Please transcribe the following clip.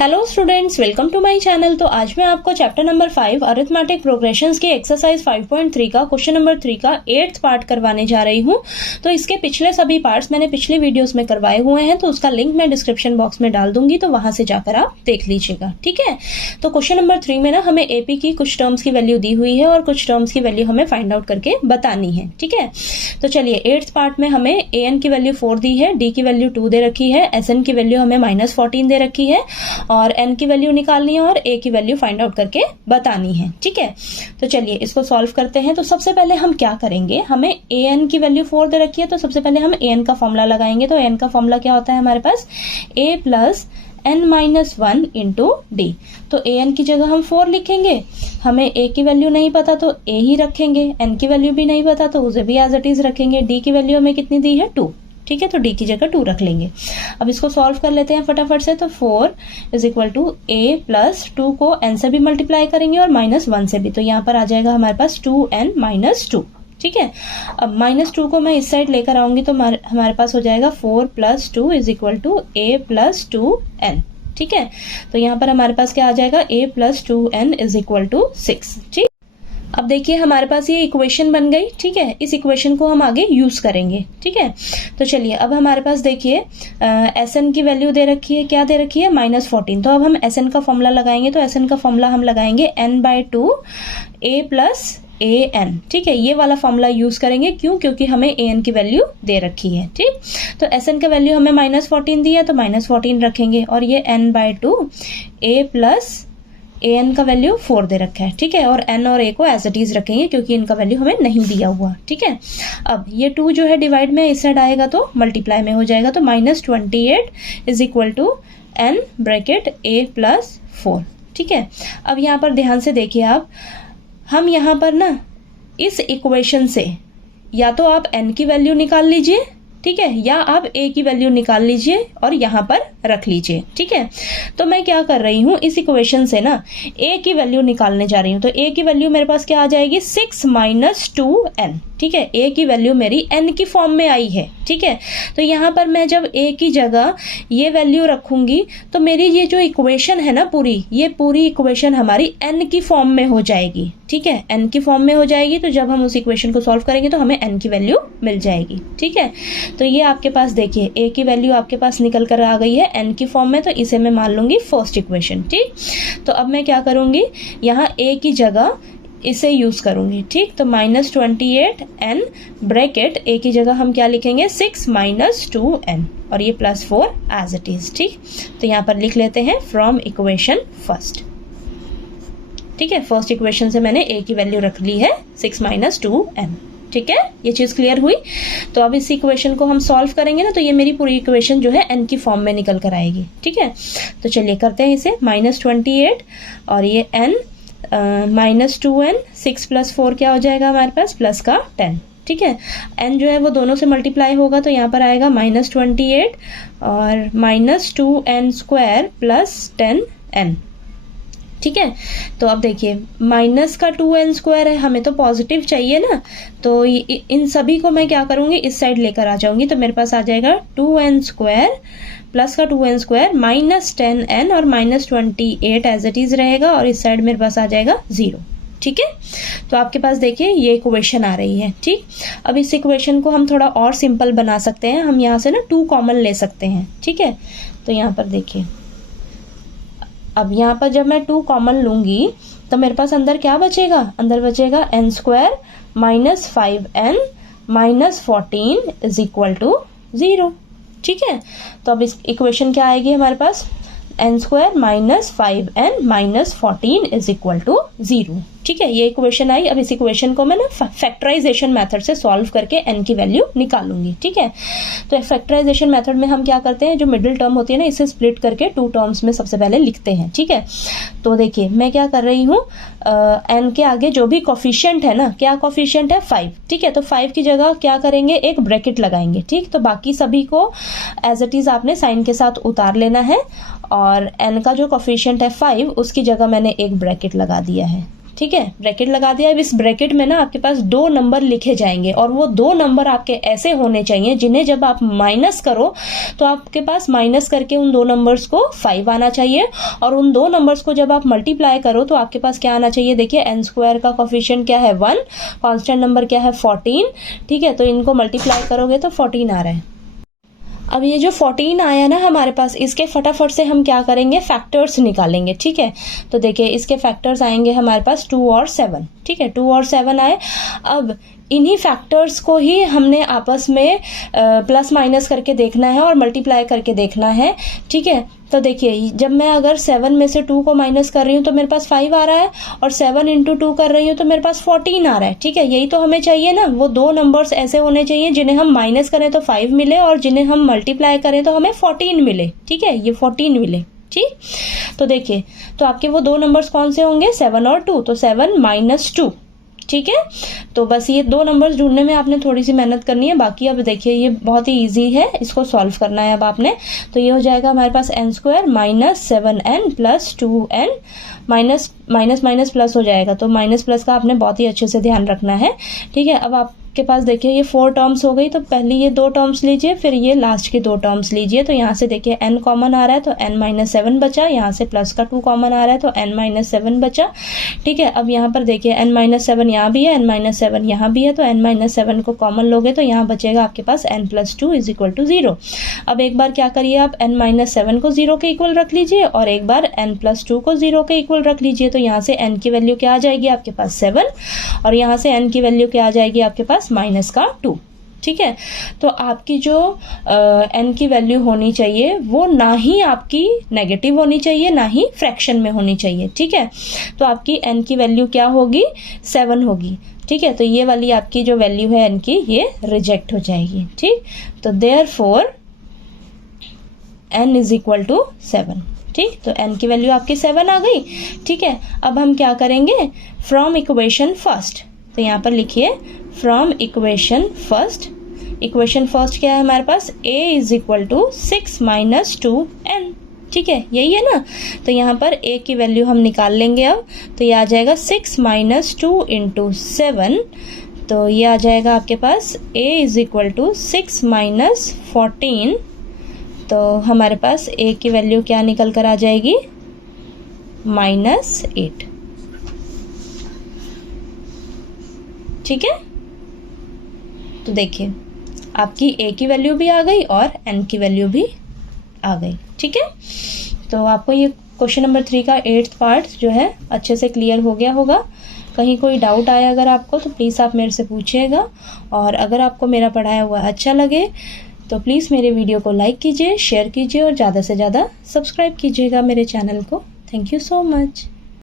Hello students, welcome to my channel. तो आज मैं आपको चैप्टर नंबर 5 अरिथमेटिक प्रोग्रेशंस के एक्सरसाइज 5.3 का क्वेश्चन नंबर 3 का 8th पार्ट करवाने जा रही हूं। तो इसके पिछले सभी पार्ट्स मैंने पिछली वीडियोस में करवाए हुए हैं, तो उसका लिंक मैं डिस्क्रिप्शन बॉक्स में डाल दूंगी, तो वहां से जाकर आप देख लीजिएगा। ठीक है, तो क्वेश्चन नंबर 3 में ना हमें एपी की कुछ टर्म्स की वैल्यू दी हुई है और कुछ टर्म्स की वैल्यू हमें फाइंड आउट करके बतानी है। ठीक है, तो चलिए 8th पार्ट में हमें एन की वैल्यू 4 दी है, डी की वैल्यू 2 दे रखी है, एस एन की वैल्यू हमें -14 दे रखी है और एन की वैल्यू निकालनी है और ए की वैल्यू फाइंड आउट करके बतानी है। ठीक है, तो चलिए इसको सॉल्व करते हैं। तो सबसे पहले हम क्या करेंगे, हमें ए एन की वैल्यू 4 दे रखी है, तो सबसे पहले हम ए एन का फॉर्मूला लगाएंगे। तो एन का फॉर्मूला क्या होता है हमारे पास, ए प्लस n-1 इंटू डी। तो ए एन की जगह हम 4 लिखेंगे, हमें ए की वैल्यू नहीं पता तो ए ही रखेंगे, एन की वैल्यू भी नहीं पता तो उसे भी एज इट इज रखेंगे, डी की वैल्यू हमें कितनी दी है 2। ठीक है, तो डी की जगह 2 रख लेंगे। अब इसको सॉल्व कर लेते हैं फटाफट से। तो 4 is equal to a plus 2 को n से भी मल्टीप्लाई करेंगे और -1 से भी, तो यहाँ पर आ जाएगा हमारे पास 2n-2। ठीक है, अब -2 को मैं इस साइड लेकर आऊंगी तो हमारे पास हो जाएगा 4 + 2 is equal to a + 2n। ठीक है, तो यहाँ पर हमारे पास क्या आ जाएगा, a + 2n is equal to 6। ठीक, अब देखिए हमारे पास ये इक्वेशन बन गई। ठीक है, इस इक्वेशन को हम आगे यूज करेंगे। ठीक है, तो चलिए अब हमारे पास देखिए एस एन की वैल्यू दे रखी है, क्या दे रखी है, -14। तो अब हम एस एन का फॉर्मूला लगाएंगे। तो एस एन का फॉर्मूला हम लगाएंगे n/2 a + an। ठीक है, ये वाला फॉर्मूला यूज करेंगे। क्यों, क्योंकि हमें ए एन की वैल्यू दे रखी है। ठीक, तो एस एन का वैल्यू हमें -14 दी है तो -14 रखेंगे और ये n/2 a + ए एन का वैल्यू 4 दे रखा है। ठीक है, और एन और ए को एज इट इज रखेंगे क्योंकि इनका वैल्यू हमें नहीं दिया हुआ। ठीक है, अब ये 2 जो है डिवाइड में इस साइड आएगा तो मल्टीप्लाई में हो जाएगा, तो -28 is equal to n bracket a + 4। ठीक है, अब यहाँ पर ध्यान से देखिए आप, हम यहाँ पर ना इस इक्वेशन से या तो आप n की वैल्यू निकाल लीजिए, ठीक है, या आप a की वैल्यू निकाल लीजिए और यहाँ पर रख लीजिए। ठीक है, तो मैं क्या कर रही हूँ, इस इक्वेशन से ना a की वैल्यू निकालने जा रही हूँ। तो a की वैल्यू मेरे पास क्या आ जाएगी, 6 - 2n। ठीक है, a की वैल्यू मेरी n की फॉर्म में आई है। ठीक है, तो यहाँ पर मैं जब a की जगह ये वैल्यू रखूंगी तो मेरी ये जो इक्वेशन है ना ये पूरी इक्वेशन हमारी n की फॉर्म में हो जाएगी। ठीक है, n की फॉर्म में हो जाएगी, तो जब हम उस इक्वेशन को सॉल्व करेंगे तो हमें n की वैल्यू मिल जाएगी। ठीक है, तो ये आपके पास देखिए a की वैल्यू आपके पास निकल कर आ गई है n की फॉर्म में, तो इसे मैं मान लूंगी फर्स्ट इक्वेशन। ठीक, तो अब मैं क्या करूंगी, यहाँ a की जगह इसे यूज करूंगी। ठीक, तो -28 n ब्रैकेट a की जगह हम क्या लिखेंगे, 6 - 2n और ये +4 एज इट इज। ठीक, तो यहाँ पर लिख लेते हैं फ्रॉम इक्वेशन फर्स्ट। ठीक है, फर्स्ट इक्वेशन से मैंने a की वैल्यू रख ली है 6 - 2n। ठीक है, ये चीज क्लियर हुई। तो अब इस इक्वेशन को हम सॉल्व करेंगे ना, तो ये मेरी पूरी इक्वेशन जो है n की फॉर्म में निकल कर आएगी। ठीक है, तो चलिए करते हैं इसे, -28 और ये n -2n, 6 + 4 क्या हो जाएगा हमारे पास, प्लस का 10। ठीक है, n जो है वो दोनों से मल्टीप्लाई होगा तो यहाँ पर आएगा -28 और -2n² + 10n। ठीक है, तो अब देखिए माइनस का 2n² है, हमें तो पॉजिटिव चाहिए ना, तो इन सभी को मैं क्या करूंगी, इस साइड लेकर आ जाऊंगी। तो मेरे पास आ जाएगा 2n² प्लस का 2n² -10n और -28 एज इट इज रहेगा और इस साइड मेरे पास आ जाएगा 0। ठीक है, तो आपके पास देखिए ये इक्वेशन आ रही है। ठीक, अब इस इक्वेशन को हम थोड़ा और सिंपल बना सकते हैं, हम यहाँ से ना 2 कॉमन ले सकते हैं। ठीक है, तो यहाँ पर देखिए, अब यहाँ पर जब मैं 2 कॉमन लूंगी तो मेरे पास अंदर क्या बचेगा, अंदर बचेगा n² -5n -14 is equal to 0। ठीक है, तो अब इस इक्वेशन क्या आएगी हमारे पास, n² -5n -14 is equal to 0। ठीक है, ये इक्वेशन आई। अब इस इक्वेशन को मैं ना फैक्टराइजेशन मेथड से सॉल्व करके n की वैल्यू निकालूंगी। ठीक है, तो फैक्टराइजेशन मेथड में हम क्या करते हैं, जो मिडिल टर्म होती है ना इसे स्प्लिट करके 2 टर्म्स में सबसे पहले लिखते हैं। ठीक है, तो देखिए मैं क्या कर रही हूँ, n के आगे जो भी कोफिशिएंट है ना, क्या कोफिशिएंट है 5। ठीक है, तो 5 की जगह क्या करेंगे, एक ब्रैकेट लगाएंगे। ठीक, तो बाकी सभी को एज इट इज आपने साइन के साथ उतार लेना है और n का जो कोफिशिएंट है 5 उसकी जगह मैंने एक ब्रैकेट लगा दिया है। ठीक है, ब्रैकेट लगा दिया। अब इस ब्रैकेट में ना आपके पास 2 नंबर लिखे जाएंगे और वो 2 नंबर आपके ऐसे होने चाहिए जिन्हें जब आप माइनस करो तो आपके पास माइनस करके उन 2 नंबर्स को 5 आना चाहिए, और उन 2 नंबर्स को जब आप मल्टीप्लाई करो तो आपके पास क्या आना चाहिए, देखिए n स्क्वायर का कोफिशिएंट क्या है 1, कांस्टेंट नंबर क्या है 14, ठीक है, तो इनको मल्टीप्लाई करोगे तो 14 आ रहा है। अब ये जो 14 आया ना हमारे पास, इसके फटाफट से हम क्या करेंगे, फैक्टर्स निकालेंगे, ठीक है। तो देखिए इसके फैक्टर्स आएंगे हमारे पास 2 और 7, ठीक है, 2 और 7 आए। अब इन्हीं फैक्टर्स को ही हमने आपस में प्लस माइनस करके देखना है और मल्टीप्लाई करके देखना है, ठीक है। तो देखिए जब मैं अगर 7 में से 2 को माइनस कर रही हूँ तो मेरे पास 5 आ रहा है, और 7 इंटू 2 कर रही हूँ तो मेरे पास 14 आ रहा है, ठीक है। यही तो हमें चाहिए ना, वो 2 नंबर्स ऐसे होने चाहिए जिन्हें हम माइनस करें तो 5 मिले और जिन्हें हम मल्टीप्लाई करें तो हमें 14 मिले, ठीक है, ये 14 मिले, ठीक। तो देखिए तो आपके वो 2 नंबर्स कौन से होंगे, 7 और 2, तो 7 माइनस 2, ठीक है। तो बस ये 2 नंबर्स ढूंढने में आपने थोड़ी सी मेहनत करनी है, बाकी अब देखिए ये बहुत ही इजी है, इसको सॉल्व करना है अब आपने। तो ये हो जाएगा हमारे पास n square minus 7n plus 2n, minus minus minus plus हो जाएगा, तो माइनस प्लस का आपने बहुत ही अच्छे से ध्यान रखना है, ठीक है। अब आपके पास देखिए ये 4 टर्म्स हो गई, तो पहले ये 2 टर्म्स लीजिए, फिर ये लास्ट के 2 टर्म्स लीजिए। तो यहाँ से देखिए n कॉमन आ रहा है तो n माइनस 7 बचा, यहाँ से प्लस का 2 कॉमन आ रहा है तो n माइनस 7 बचा, ठीक है। अब यहाँ पर देखिए n माइनस 7 यहाँ भी है, n माइनस 7 यहाँ भी है, तो n माइनस 7 को कॉमन लोगे तो यहाँ बचेगा आपके पास n plus 2 is equal to 0। अब एक बार क्या करिए, आप n माइनस 7 को 0 के इक्वल रख लीजिए और एक बार n प्लस 2 को 0 के इक्वल रख लीजिए। तो यहाँ से n की वैल्यू क्या आ जाएगी आपके पास 7, और यहाँ से n की वैल्यू क्या आ जाएगी आपके पास माइनस का 2, ठीक है। तो आपकी जो n की वैल्यू होनी चाहिए वो ना ही आपकी नेगेटिव होनी चाहिए ना ही फ्रैक्शन में होनी चाहिए, ठीक है। तो आपकी n की वैल्यू क्या होगी, 7 होगी, ठीक है। तो ये वाली आपकी जो वैल्यू है n की, ये रिजेक्ट हो जाएगी, ठीक। तो therefore n is equal to 7, ठीक। तो n की वैल्यू आपकी 7 आ गई, ठीक है। अब हम क्या करेंगे, फ्रॉम इक्वेशन फर्स्ट, तो यहाँ पर लिखिए from equation first. Equation first क्या है हमारे पास, a is equal to 6 minus 2n, ठीक है, यही है ना। तो यहाँ पर a की वैल्यू हम निकाल लेंगे अब, तो ये आ जाएगा 6 माइनस 2 इंटू 7, तो ये आ जाएगा आपके पास a is equal to 6 minus 14, तो हमारे पास a की वैल्यू क्या निकल कर आ जाएगी, -8, ठीक है। तो देखिए आपकी a की वैल्यू भी आ गई और n की वैल्यू भी आ गई, ठीक है। तो आपको ये क्वेश्चन नंबर 3 का 8th पार्ट जो है अच्छे से क्लियर हो गया होगा। कहीं कोई डाउट आया अगर आपको तो प्लीज़ आप मेरे से पूछिएगा, और अगर आपको मेरा पढ़ाया हुआ अच्छा लगे तो प्लीज़ मेरे वीडियो को लाइक कीजिए, शेयर कीजिए और ज़्यादा से ज़्यादा सब्सक्राइब कीजिएगा मेरे चैनल को। Thank you so much.